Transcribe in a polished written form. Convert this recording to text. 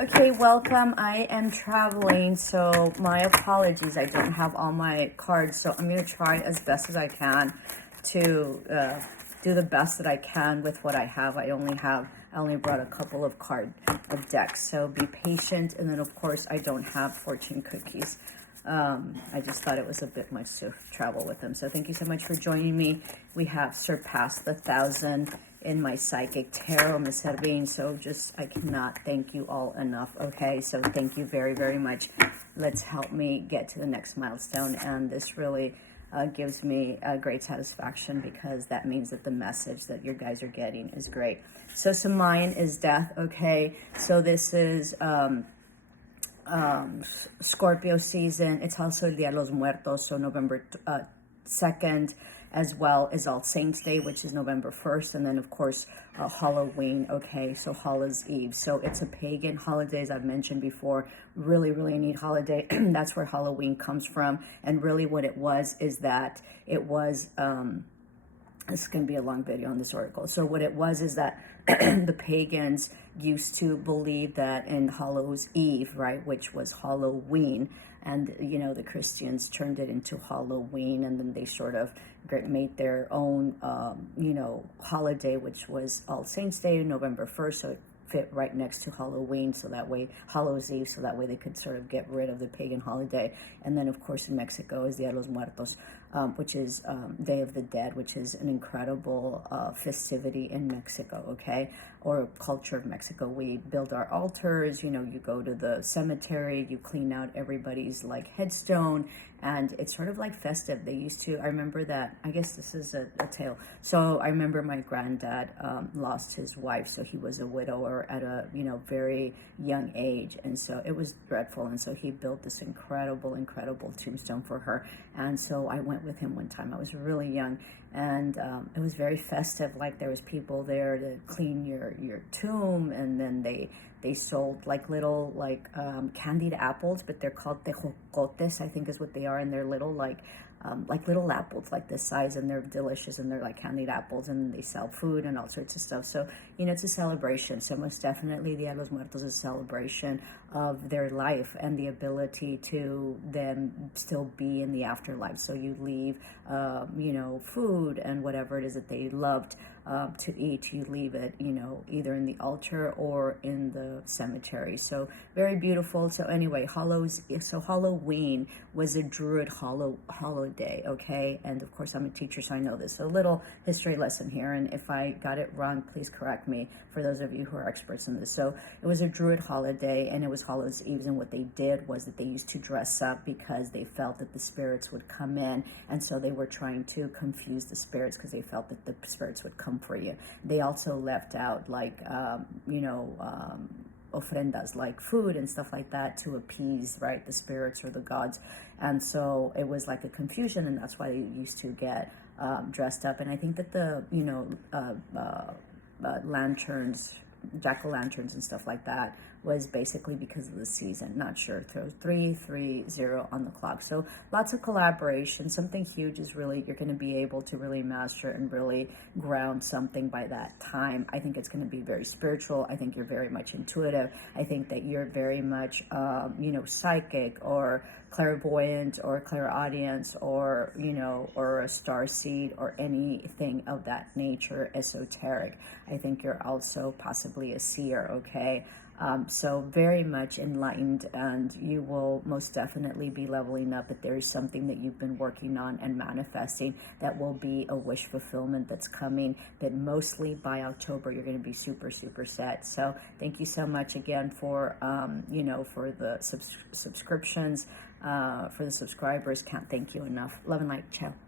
Okay, welcome. I am traveling, so my apologies. I don't have all my cards, so I'm going to try as best as I can to do the best that I can with what I have. I only brought a couple of decks, so be patient. And then, of course, I don't have fortune cookies. I just thought it was a bit much to travel with them. So thank you so much for joining me. We have surpassed the 1,000 in my psychic tarot, Miss Hervin. So I cannot thank you all enough. Okay, so thank you very, very much. Let's help me get to the next milestone. And this really gives me great satisfaction because that means that the message that you guys are getting is great. So Samhain is death. Okay, so this is Scorpio season. It's also Dia de los Muertos, so November 2nd, as well as All Saints Day, which is November 1st, and then of course Halloween. Okay, so Hallows Eve. So it's a pagan holiday, as I've mentioned before. Really, really neat holiday. That's where Halloween comes from. And really what it was is that it was this is going to be a long video on this oracle. So what it was is that the pagans used to believe that in Hallows Eve, right, which was Halloween, and, you know, the Christians turned it into Halloween, and then they sort of made their own, you know, holiday, which was All Saints Day, November 1st, so it fit right next to Halloween, so that way, Hallows Eve, so that way they could sort of get rid of the pagan holiday. And then, of course, in Mexico is Dia de los Muertos, which is Day of the Dead, which is an incredible festivity in Mexico, okay, or culture of Mexico. We build our altars, you know, you go to the cemetery, you clean out everybody's, like, headstone, and it's sort of like festive. They used to, I remember that, I guess this is a tale. So I remember my granddad lost his wife, so he was a widower at a, you know, very young age, and so it was dreadful, and so he built this incredible tombstone for her. And so I went with him one time. I was really young, and it was very festive. Like, there was people there to clean your tomb, and then they sold like little candied apples, but they're called tejocotes, I think is what they are, and they're little like little apples like this size, and they're delicious, and they're like candied apples, and they sell food and all sorts of stuff. So, you know, it's a celebration. So most definitely Dia de los Muertos is a celebration of their life and the ability to then still be in the afterlife. So you leave, you know, food and whatever it is that they loved to eat, you leave it, you know, either in the altar or in the cemetery. So very beautiful. So anyway, Halloween was a Druid holiday, okay? And of course, I'm a teacher, so I know this. A little history lesson here, and if I got it wrong, please correct me for those of you who are experts in this. So it was a Druid holiday, and it was Hallows Eve, and what they did was that they used to dress up because they felt that the spirits would come in, and so they were trying to confuse the spirits because they felt that the spirits would come for you. They also left out, like, you know, ofrendas, like food and stuff like that, to appease, right, the spirits or the gods. And so it was like a confusion, and that's why they used to get dressed up. And I think that the, you know, lanterns, jack-o'-lanterns and stuff like that was basically because of the season. Not sure. Throw 330 on the clock. So lots of collaboration. Something huge is really, you're going to be able to really master and really ground something by that time. I think it's going to be very spiritual. I think you're very much intuitive. I think that you're very much, you know, psychic or clairvoyant or clairaudience, or, you know, or a starseed or anything of that nature, esoteric. I think you're also possibly a seer, okay? So very much enlightened, and you will most definitely be leveling up, but there is something that you've been working on and manifesting that will be a wish fulfillment that's coming, that mostly by October you're going to be super set. So thank you so much again for, you know, for the subscriptions, for the subscribers. Can't thank you enough. Love and light. Ciao.